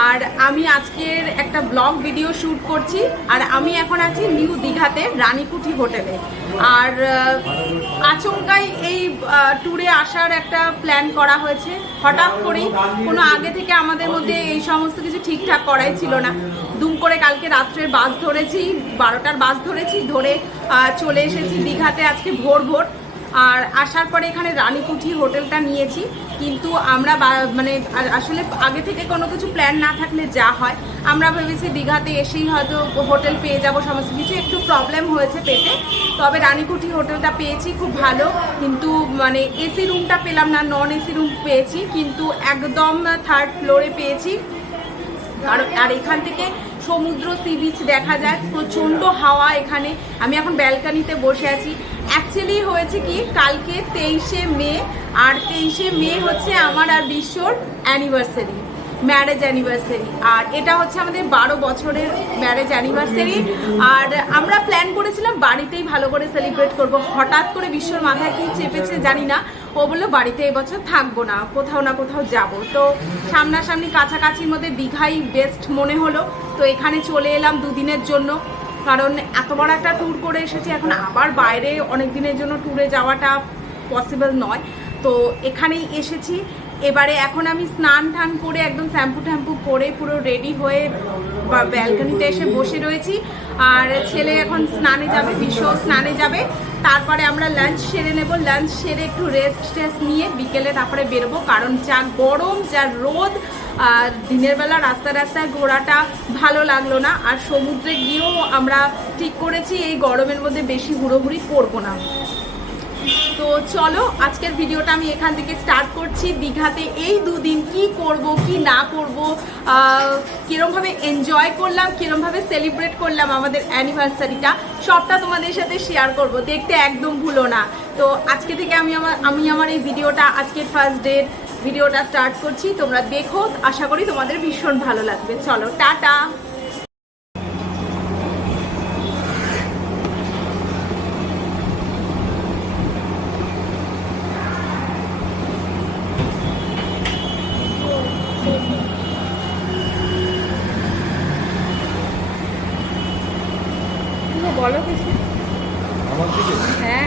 আর আমি আজকের একটা ব্লগ ভিডিও শ্যুট করছি, আর আমি এখন আছি নিউ দীঘাতে, রানীকুঠি হোটেলে। আর আচমকাই এই ট্যুরে আসার একটা প্ল্যান করা হয়েছে। হঠাৎ করেই কোনো আগে থেকে আমাদের মধ্যে এই সমস্ত কিছু ঠিকঠাক করাই ছিল না। দুম করে কালকে রাত্রের বাস ধরেছি, বারোটার বাস ধরেছি, ধরে চলে এসেছি দীঘাতে আজকে ভোর ভোর। আর আসার পরে এখানে রানীকুঠি হোটেলটা নিয়েছি। কিন্তু আমরা মানে আসলে আগে থেকে কোনো কিছু প্ল্যান না থাকলে যা হয়, আমরা ভেবেছি দীঘাতে এসেই হয়তো হোটেল পেয়ে যাব, সমস্ত কিছু। একটু প্রবলেম হয়েছে পেতে, তবে রানীকুঠি হোটেলটা পেয়েছি, খুব ভালো। কিন্তু মানে এসি রুমটা পেলাম না নন এসি রুম পেয়েছি, কিন্তু একদম থার্ড ফ্লোরে পেয়েছি। আর আর এখান থেকে সমুদ্র সি বিচ দেখা যায়, প্রচণ্ড হাওয়া এখানে। আমি এখন ব্যালকানিতে বসে আছি। অ্যাকচুয়ালি হয়েছে কি, কালকে তেইশে মে, আর তেইশে মে হচ্ছে আমার আর বিশ্বর অ্যানিভার্সারি ম্যারেজ অ্যানিভার্সারি আর এটা হচ্ছে আমাদের বারো বছরের ম্যারেজ অ্যানিভার্সারি আর আমরা প্ল্যান করেছিলাম বাড়িতেই ভালো করে সেলিব্রেট করব। হঠাৎ করে বিশ্বর মাথায় কি চেপেছে জানি না, ও বলল বাড়িতে এবছর থাকব না, কোথাও না কোথাও যাব। তো সামনাসামনি কাছাকাছির মধ্যে দীঘাই বেস্ট মনে হলো, তো এখানে চলে এলাম দুদিনের জন্য। কারণ এত বড় একটা ট্যুর করে এসেছি, এখন আবার বাইরে অনেক দিনের জন্য ট্যুরে যাওয়াটা পসিবল নয়। তো এখানেই এসেছি। এবারে এখন আমি স্নান টান করে একদম শ্যাম্পু ট্যাম্পু করে পুরো রেডি হয়ে ব্যালকনিতে এসে বসে রয়েছি। আর ছেলে এখন স্নানে যাবে, বিশ্ব স্নানে যাবে। তারপরে আমরা লাঞ্চ সেরে নেব। লাঞ্চ সেরে একটু রেস্ট টেস্ট নিয়ে বিকেলে তারপরে বেরোবো। কারণ যা গরম, যা রোদ দিনের বেলা রাস্তায় রাস্তায় ঘোরাটা ভালো লাগল না। আর সমুদ্রে গিয়েও আমরা ঠিক করেছি, এই গরমের মধ্যে বেশি হুড়োহুড়ি করব না। তো চলো, আজকের ভিডিওটা আমি এখান থেকে স্টার্ট করছি। দীঘাতে এই দুদিন কি করব, কি না করব কীরমভাবে এনজয় করলাম, কীরমভাবে সেলিব্রেট করলাম আমাদের অ্যানিভার্সারিটা সবটা তোমাদের সাথে শেয়ার করব। দেখতে একদম ভুলো না। তো আজকে থেকে আমি আমার আমি আমার এই ভিডিওটা আজকের ফার্স্ট ডের ভিডিওটা স্টার্ট করছি তোমরা দেখো আশা করি তোমাদের ভীষণ ভালো লাগবে। চলো টাটা বলো কিছু আমার থেকে হ্যাঁ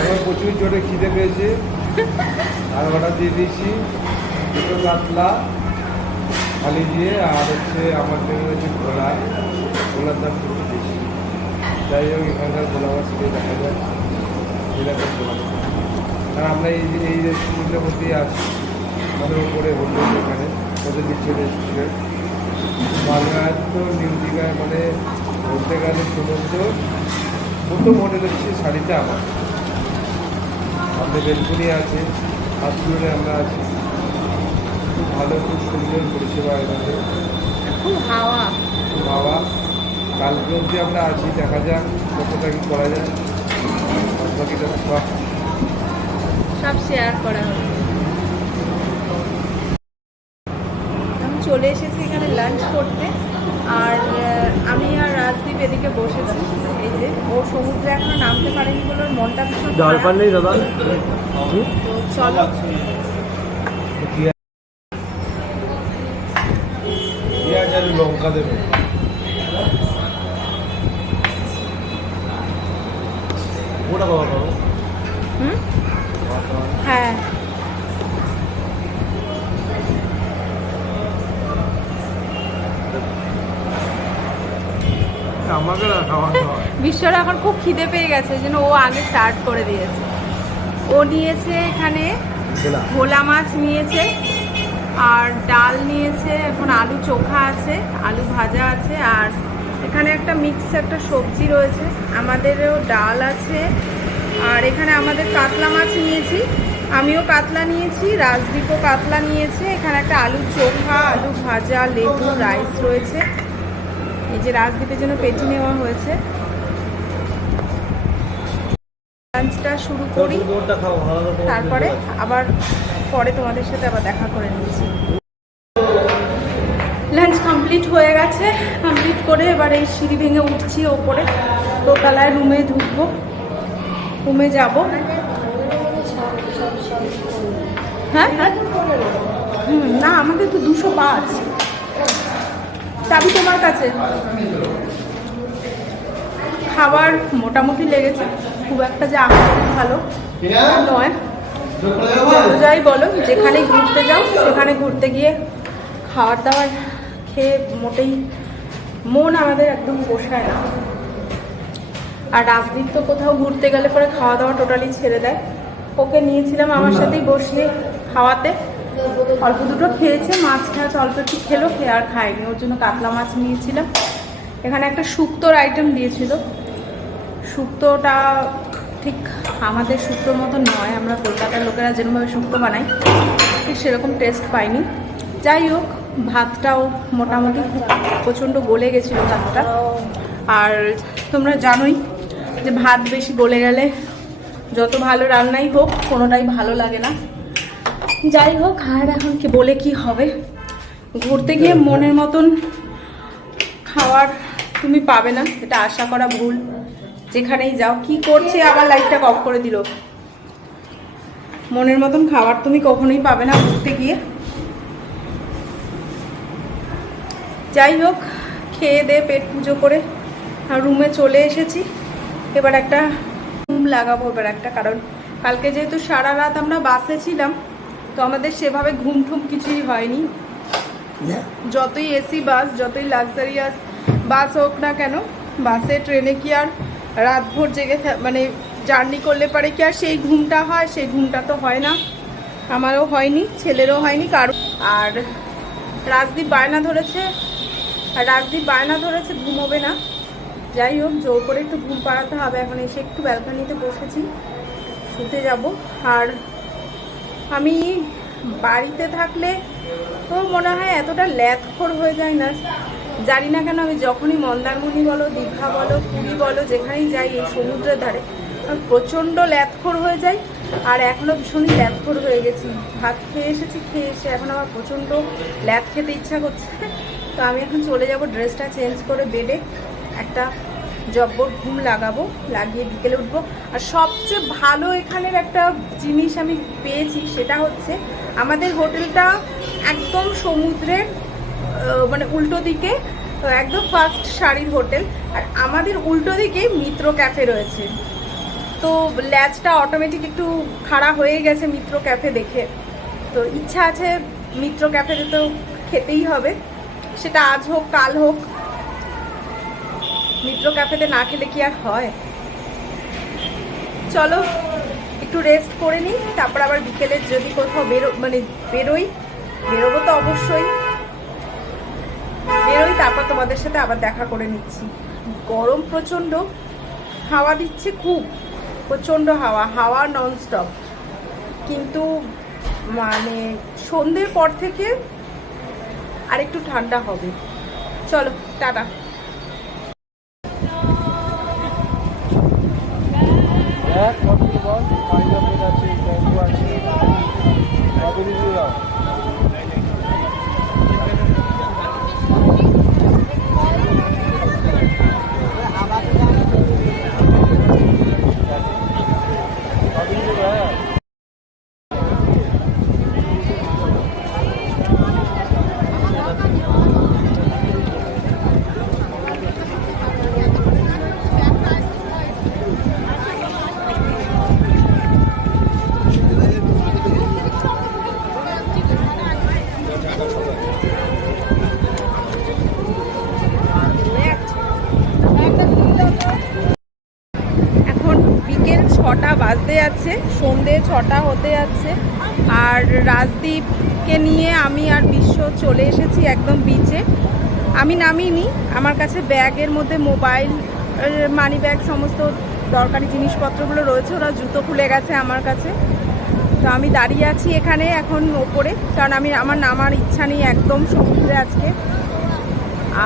এখন প্রচুর জোরে খিদে পেয়েছে আর অর্ডার দিয়ে দিয়েছি, দুটো কাতলা, খালি দিয়ে, আর হচ্ছে আমার জন্য হচ্ছে ভোলা ভোলার দাম একটু বেশি। যাই হোক, এখানকার ভোলা মাছ দেখা যায় ভোলা। মাছ। আর আমরা এই এই রেস্টুরেন্টের মধ্যেই আছি। আমাদের উপরে হোটেল এখানে, ওদের দিচ্ছে রেস্টুরেন্ট বাংলায় তো নিউ দীঘায় মানে বলতে গেলে সমুদ্র প্রথম হোটেল হচ্ছে শাড়িতে আমার। আমাদের বেলকুনি আছে হাত আমরা আছি। খুব ভালো খুব সুন্দর পরিষেবা এখানে। খুব হাওয়া। খুব হাওয়া। কালকে অবধি আমরা আছি দেখা যাক কতটা কি করা যায়। বাকিটা সব সব শেয়ার করা হবে। আমি চলে এসেছি এখানে লাঞ্চ করতে। আর আমি আর রাজদীপ এদিকে বসেছি। ও সমুদ্রে এখনও নামতে পারেনি বলে মনটা ভীষণ জল নেই দাদা? চলো। বিশ্বর এখন খুব খিদে পেয়ে গেছে জন্য ও আগে স্টার্ট করে দিয়েছে। ও নিয়েছে এখানে ভোলা মাছ নিয়েছে আর ডাল নিয়েছে এখন আলু চোখা আছে আলু ভাজা আছে আর এখানে একটা মিক্স একটা সবজি রয়েছে আমাদেরও ডাল আছে আর এখানে আমাদের কাতলা মাছ নিয়েছি আমিও কাতলা নিয়েছি রাজদীপও কাতলা নিয়েছে এখানে একটা আলু চোখা আলু ভাজা লেবু রাইস রয়েছে। এই যে রাজদীপের জন্য পেটি নেওয়া হয়েছে। লাঞ্চটা শুরু করি। তারপরে আবার পরে তোমাদের সাথে আবার দেখা করে নিচ্ছি। লাঞ্চ কমপ্লিট হয়ে গেছে। কমপ্লিট করে এবার এই সিঁড়ি ভেঙে উঠছি ওপরে। দোতলায় রুমে ঢুকবো। রুমে যাব। হ্যাঁ? হুম, না আমাদের তো দুশো পাঁচ চাবি তোমার কাছে? খাবার মোটামুটি লেগেছে। খুব একটা যে আমার ভালো নয়। যাই বলো যেখানে ঘুরতে যাও সেখানে ঘুরতে গিয়ে খাবার দাবার খেয়ে মোটেই মন আমাদের একদম পোষায় না। আর রাজদীপ তো কোথাও ঘুরতে গেলে পরে খাওয়া দাওয়া টোটালি ছেড়ে দেয়। ওকে নিয়েছিলাম আমার সাথেই বসিয়ে খাওয়াতে। অল্প দুটো খেয়েছে মাছ টাছ অল্প একটু খেলো, খেয়ে আর খায়নি। ওর জন্য কাতলা মাছ নিয়েছিলাম। এখানে একটা শুক্তোর আইটেম দিয়েছিল। শুক্তোটা ঠিক আমাদের শুক্তোর মতো নয়, আমরা কলকাতার লোকেরা যেরকমভাবে শুক্তো বানাই, ঠিক সেরকম টেস্ট পাইনি। যাই হোক, ভাতটাও মোটামুটি প্রচণ্ড গলে গেছিল ভাতটা। আর তোমরা জানোই যে ভাত বেশি গলে গেলে যত ভালো রান্নাই হোক, কোনোটাই ভালো লাগে না। যাই হোক আর এখন কি বলে কি হবে? ঘুরতে গিয়ে মনের মতন খাওয়ার তুমি পাবে না এটা আশা করা ভুল। যেখানেই যাও কি করছে আবার লাইটটা অফ করে দিল? মনের মতন খাবার তুমি কখনোই পাবে না ঘুরতে গিয়ে। যাই হোক খেয়ে দে পেট পুজো করে। আর রুমে চলে এসেছি। এবার একটা রুম লাগাবো এবার একটা কারণ। কালকে যেহেতু সারা রাত আমরা বাসে ছিলাম তো আমাদের সেভাবে ঘুম ঠুম কিছুই হয়নি। যতই এসি বাস যতই লাক্সারিয়াস বাস হোক না কেন বাসে ট্রেনে কি আর রাতভর জেগে মানে জার্নি করলে পারে কি আর সেই ঘুমটা হয়? সেই ঘুমটা তো হয় না। আমারও হয়নি ছেলেরও হয়নি কারও আর রাজদীপ বায়না ধরেছে আর রাজদীপ বায়না ধরেছে ঘুমোবে না। যাই হোক জোর করে একটু ঘুম পাড়াতে হবে। এখন এসে একটু ব্যালকানিতে বসেছি শুতে যাব। আর আমি বাড়িতে থাকলে তো মনে হয় এতটা ল্যাথখোর হয়ে যায় না। জানি না কেন আমি যখনই মন্দারমণি বলো, দীঘা বলো, পুরী বলো, যেখানেই যাই এই সমুদ্রের ধারে প্রচণ্ড ল্যাথখোর হয়ে যাই আর এখনও ভীষণই ল্যাথখোর হয়ে গেছি। ভাত খেয়ে এসেছি, খেয়ে এসে এখন আমার প্রচণ্ড ল্যাথ খেতে ইচ্ছা করছে। তো আমি এখন চলে যাব ড্রেসটা চেঞ্জ করে বেডে একটা জব্বর, ঘুম লাগাবো, লাগিয়ে বিকেলে উঠবো। আর সবচেয়ে ভালো এখানের একটা জিনিস আমি পেয়েছি সেটা হচ্ছে আমাদের হোটেলটা একদম সমুদ্রের মানে উল্টো দিকে একদম ফার্স্ট শাড়ির হোটেল। আর আমাদের উল্টো দিকে মিত্র ক্যাফে রয়েছে। তো ল্যাচটা অটোমেটিক একটু খাড়া হয়ে গেছে মিত্র ক্যাফে দেখে। তো ইচ্ছা আছে মিত্র ক্যাফেতে তো খেতেই হবে। সেটা আজ হোক, কাল হোক মিত্র ক্যাফেতে না খেলে কি আর হয়? চলো, একটু রেস্ট করে নিই, তারপর আবার বিকেলে যদি কোথাও বেরো মানে বেরোই, বেরোবো তো অবশ্যই। বেরোই, তারপর তোমাদের সাথে আবার দেখা করে নিচ্ছি। গরম প্রচণ্ড, হাওয়া দিচ্ছে খুব, প্রচণ্ড হাওয়া হাওয়া ননস্টপ কিন্তু মানে সন্ধ্যের পর থেকে আরেকটু ঠান্ডা হবে। চলো, টাটা। এক বাজতে যাচ্ছে, সন্ধে ছটা হতে যাচ্ছে। আর রাজদীপকে নিয়ে আমি আর বিশ্ব চলে এসেছি একদম বিচে আমি নামিনি, আমার কাছে ব্যাগের মধ্যে মোবাইল মানি ব্যাগ সমস্ত দরকারি জিনিসপত্রগুলো রয়েছে, ওরা জুতো খুলে গেছে আমার কাছে। তো আমি দাঁড়িয়ে আছি এখানে এখন ওপরে, কারণ আমি, আমার নামার ইচ্ছা নেই একদম সমুদ্রে আজকে।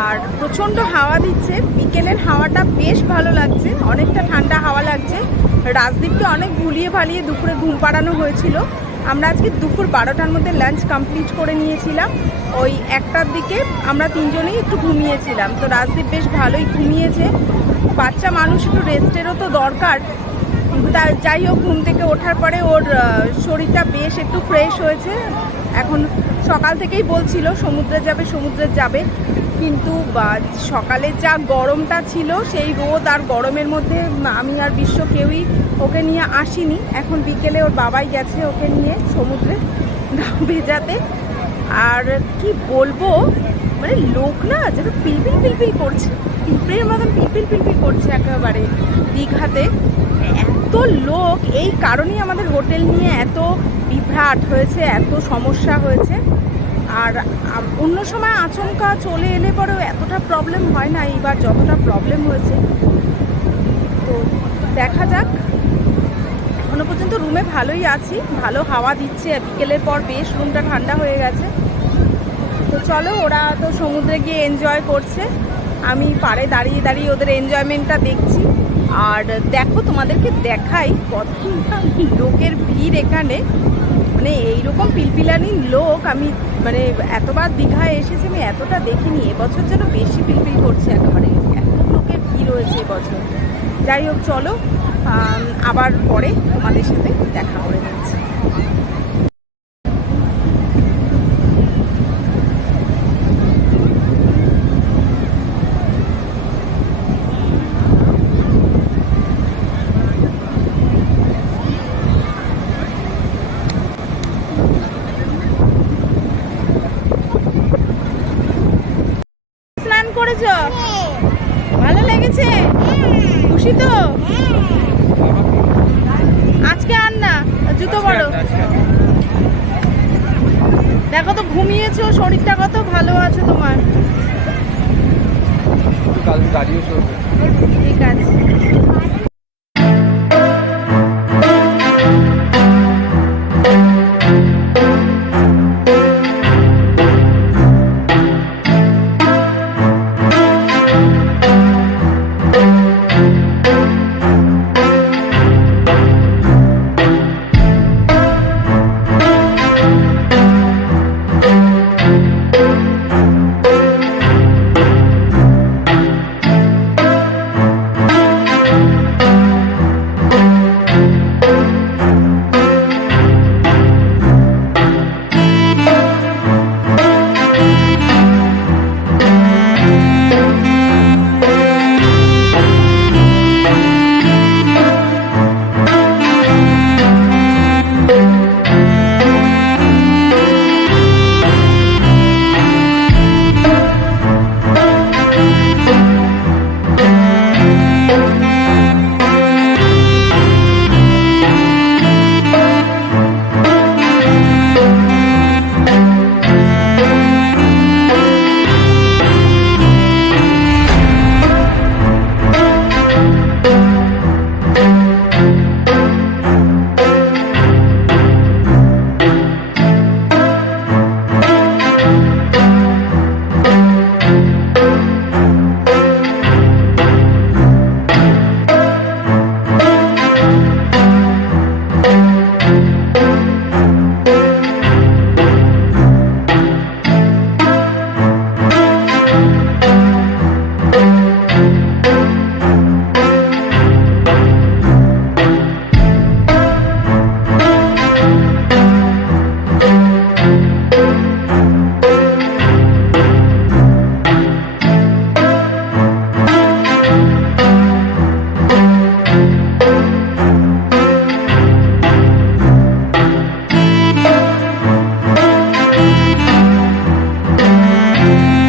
আর প্রচণ্ড হাওয়া দিচ্ছে, বিকেলের হাওয়াটা বেশ ভালো লাগছে, অনেকটা ঠান্ডা হাওয়া লাগছে। রাজদীপকে অনেক ভুলিয়ে ভালিয়ে দুপুরে ঘুম পাড়ানো হয়েছিল। আমরা আজকে দুপুর বারোটার মধ্যে লাঞ্চ কমপ্লিট করে নিয়েছিলাম। ওই একটার দিকে আমরা তিনজনেই একটু ঘুমিয়েছিলাম। তো রাজদীপ বেশ ভালোই ঘুমিয়েছে। বাচ্চা মানুষ একটু রেস্টেরও তো দরকার। তা যাই হোক, ঘুম থেকে ওঠার পরে ওর শরীরটা বেশ একটু ফ্রেশ হয়েছে। এখন সকাল থেকেই বলছিল, সমুদ্রে যাবে সমুদ্রে যাবে। কিন্তু সকালে যা গরমটা ছিল, সেই রোদ আর গরমের মধ্যে আমি আর বিশ্ব কেউই ওকে নিয়ে আসিনি। এখন বিকেলে ওর বাবাই গেছে ওকে নিয়ে সমুদ্রে ভেজাতে। আর কি বলব মানে লোক না যেন পিলপিল পিলপিল করছে। পিঁপড়ের মতন পিলপিল পিলপিল করছে একেবারে দীঘাতে। এত লোক, এই কারণেই আমাদের হোটেল নিয়ে এত বিভ্রাট হয়েছে, এত সমস্যা হয়েছে। আর অন্য সময় আচমকা চলে এলে পরেও এতটা প্রবলেম হয় না, এইবার যতটা প্রবলেম হয়েছে। তো দেখা যাক। এখনও পর্যন্ত রুমে ভালোই আছি, ভালো হাওয়া দিচ্ছে বিকেলের পর বেশ রুমটা ঠান্ডা হয়ে গেছে। তো চলো, ওরা তো সমুদ্রে গিয়ে এনজয় করছে। আমি পাড়ে দাঁড়িয়ে দাঁড়িয়ে ওদের এনজয়মেন্টটা দেখছি। আর দেখো, তোমাদেরকে দেখাই কত লোকের ভিড় এখানে। মানে এইরকম পিলপিলানি লোক আমি মানে এতবার দীঘায় এসেছি, আমি এতটা দেখিনি। এবছর যেন বেশি পিলপিল করছে একেবারে। এত লোকের ভিড় হয়েছে এবছর। যাই হোক, চলো আবার পরে তোমাদের সাথে দেখা করে যাচ্ছে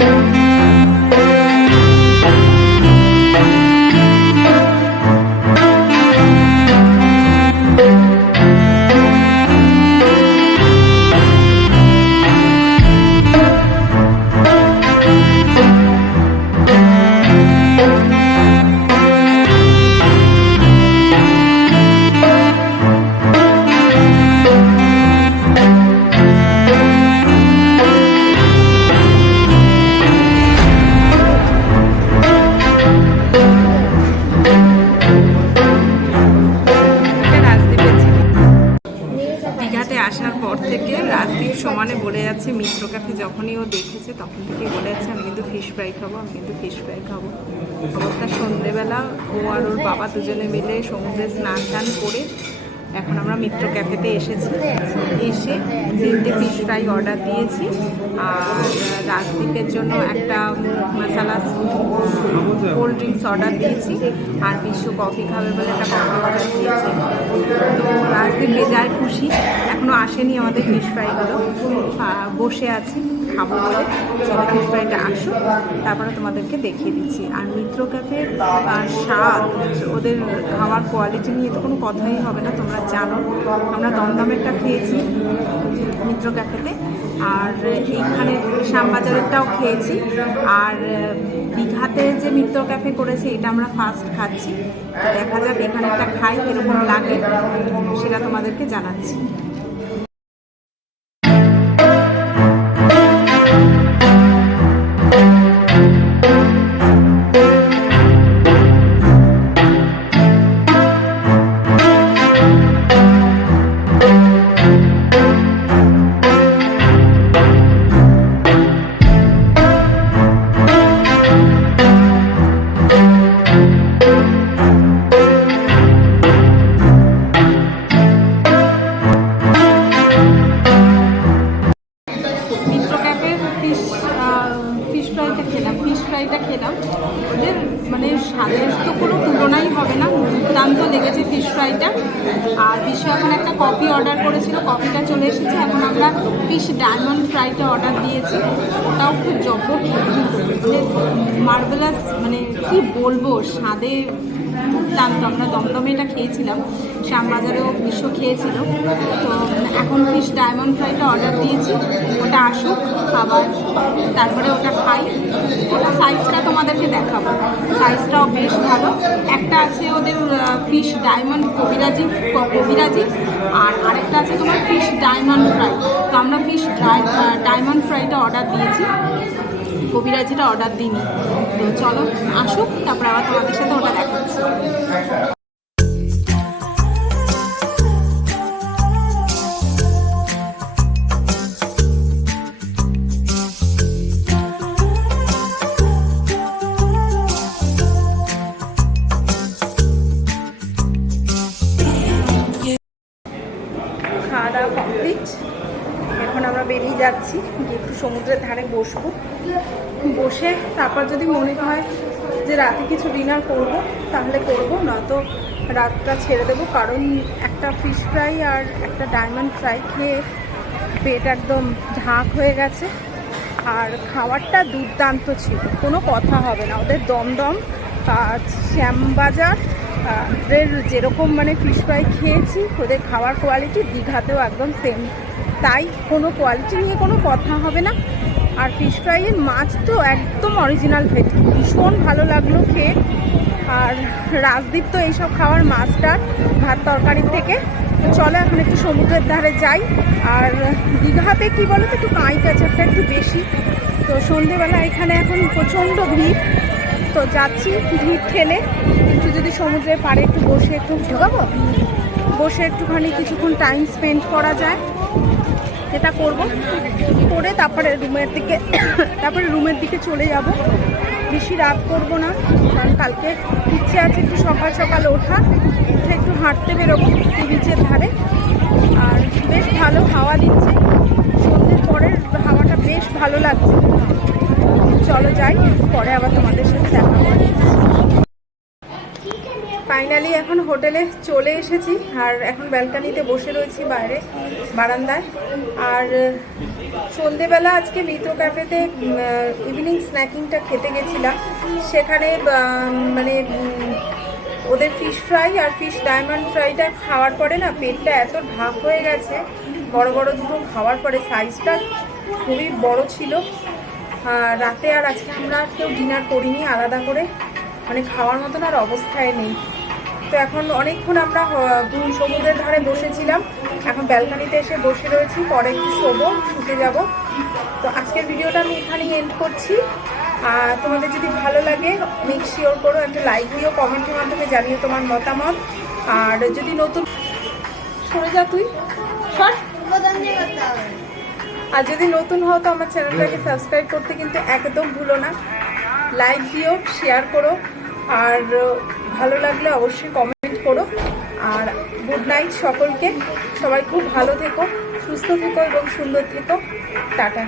you. পর থেকে রাজদীপ সমানে বলে যাচ্ছে মিত্র কাছে যখনই ও দেখেছে তখন থেকে বলে যাচ্ছে, আমি কিন্তু ফিশ ফ্রাই খাব, আমি কিন্তু ফিশ ফ্রাই খাব। অবস্থা সন্ধেবেলা ও আর ওর বাবা দুজনে মিলে সমুদ্রে স্নান টান করে এখন আমরা মিত্র ক্যাফেতে এসেছি। এসে তিনটে ফিশ ফ্রাই অর্ডার দিয়েছি। আর রাজদীপের জন্য একটা মশালা কোল্ড ড্রিঙ্কস অর্ডার দিয়েছি। আর বিশ্ব কফি খাবে বলে একটা কফি অর্ডার দিয়েছি। তো রাজদীপ বেজায় খুশি। এখনও আসেনি আমাদের ফিশ ফ্রাইগুলো বসে আছি। খাব বলে। চলো ফিশ আসুক তারপরে তোমাদেরকে দেখিয়ে দিচ্ছি। আর মিত্র ক্যাফের স্বাদ, ওদের খাওয়ার কোয়ালিটি নিয়ে তো কোনো কথাই হবে না, তোমরা জানো। আমরা দমদমেরটা খেয়েছি, মিত্র ক্যাফেতে আর এইখানে শ্যামবাজারেরটাও খেয়েছি। আর দীঘাতে যে মিত্র ক্যাফে করেছে, এটা আমরা ফার্স্ট খাচ্ছি। দেখা যাক এখানেরটা খাই কীরকম লাগে, সেটা তোমাদেরকে জানাচ্ছি। এখন ফিশ ডায়মন্ড ফ্রাইটা অর্ডার দিয়েছি। ওটা আসুক খাবার তারপরে ওটা খাই। ওটা সাইজটা তোমাদেরকে দেখাবো। সাইজটাও বেশ ভালো। একটা আছে ওদের ফিশ ডায়মন্ড কবিরাজি কবিরাজি, আর আরেকটা আছে তোমার ফিশ ডায়মন্ড ফ্রাই তো আমরা ফিশ ডায়মন্ড ফ্রাইটা অর্ডার দিয়েছি। কবিরাজিটা অর্ডার দিইনি। তো চলো, আসুক, তারপরে আবার তোমাদের সাথে ওটা দেখাচ্ছি। কমপ্লিট এখন আমরা বেরিয়ে যাচ্ছি, গিয়ে একটু সমুদ্রের ধারে বসবো। বসে তারপর যদি মনে হয় যে রাতে কিছু ডিনার করব, তাহলে করব। নয়তো রাতটা ছেড়ে দেবো, কারণ একটা ফিশ ফ্রাই আর একটা ডায়মন্ড ফ্রাই খেয়ে পেট একদম ঢাক হয়ে গেছে। আর খাবারটা দুর্দান্ত ছিল। কোনো কথা হবে না। ওদের দমদম শ্যামবাজার যেরকম মানে ফিশ ফ্রাই খেয়েছি, ওদের খাওয়ার কোয়ালিটি দীঘাতেও একদম সেম তাই কোনো কোয়ালিটি নিয়ে কোনো কথা হবে না। আর ফিশ ফ্রাইয়ের মাছ তো একদম অরিজিনাল ভেটকি ভীষণ ভালো লাগল খেয়ে। আর রাজদীপ তো এইসব খাওয়ার মাছটা ভাত তরকারির থেকে। তো চলো এখন একটু সমুদ্রের ধারে যাই। আর দীঘাতে কি বলো তো একটু কাঁই কাছারটা একটু বেশি। তো সন্ধেবেলা এখানে এখন প্রচণ্ড ভিড়। তো যাচ্ছি ভিড় ঠেলে। যদি সমুদ্রের পাড়ে একটু বসে একটু ঢোকাবো? বসে একটুখানি কিছুক্ষণ টাইম স্পেন্ড করা যায়। এটা করব। করে তারপরে রুমের দিকে, তারপরে রুমের দিকে চলে যাব। বেশি রাত করব না, কারণ কালকে ইচ্ছে আছে একটু সকাল সকাল ওঠা। উঠে একটু হাঁটতে বেরোবো বিচের ধারে। আর বেশ ভালো হাওয়া দিচ্ছে। সন্ধ্যের পরের হাওয়াটা বেশ ভালো লাগছে। চলো যাই, পরে আবার তোমাদের সাথে দেখা ফাইনালি এখন হোটেলে চলে এসেছি আর এখন ব্যালকানিতে বসে রয়েছি বাইরে, বারান্দায়। আর সন্ধেবেলা আজকে মিত্র ক্যাফেতে ইভিনিং স্ন্যাকিংটা খেতে গেছিলাম। সেখানে মানে ওদের ফিশ ফ্রাই আর ফিশ ডায়মন্ড ফ্রাইটা খাওয়ার পরে না পেটটা এত ঢাক হয়ে গেছে, বড় বড় দুটো খাওয়ার পরে সাইজটা খুবই বড় ছিল। রাতে আর আজকে আমরা কেউ ডিনার করিনি আলাদা করে। মানে খাওয়ার মতন আর অবস্থায় নেই। তো এখন অনেকক্ষণ আমরা সমুদ্রের ধারে বসেছিলাম। এখন ব্যালকানিতে এসে বসে রয়েছি পরে একটু শোবো শুতে যাব। তো আজকের ভিডিওটা আমি এখানেই এন্ড করছি। আর তোমাদের যদি ভালো লাগে মেক শিওর করো একটা লাইক দিও কমেন্টের মাধ্যমে জানিও তোমার মতামত। আর যদি নতুন সরে যা তুই। আর যদি নতুন হও তো আমার চ্যানেলটাকে সাবস্ক্রাইব করতে কিন্তু একদম ভুলো না। লাইক দিও শেয়ার করো। আর ভালো লাগলে অবশ্যই কমেন্ট করো। আর গুড নাইট সকলকে। সবাই খুব ভালো থেকো, সুস্থ থেকো এবং সুন্দর থেকো। টাটা।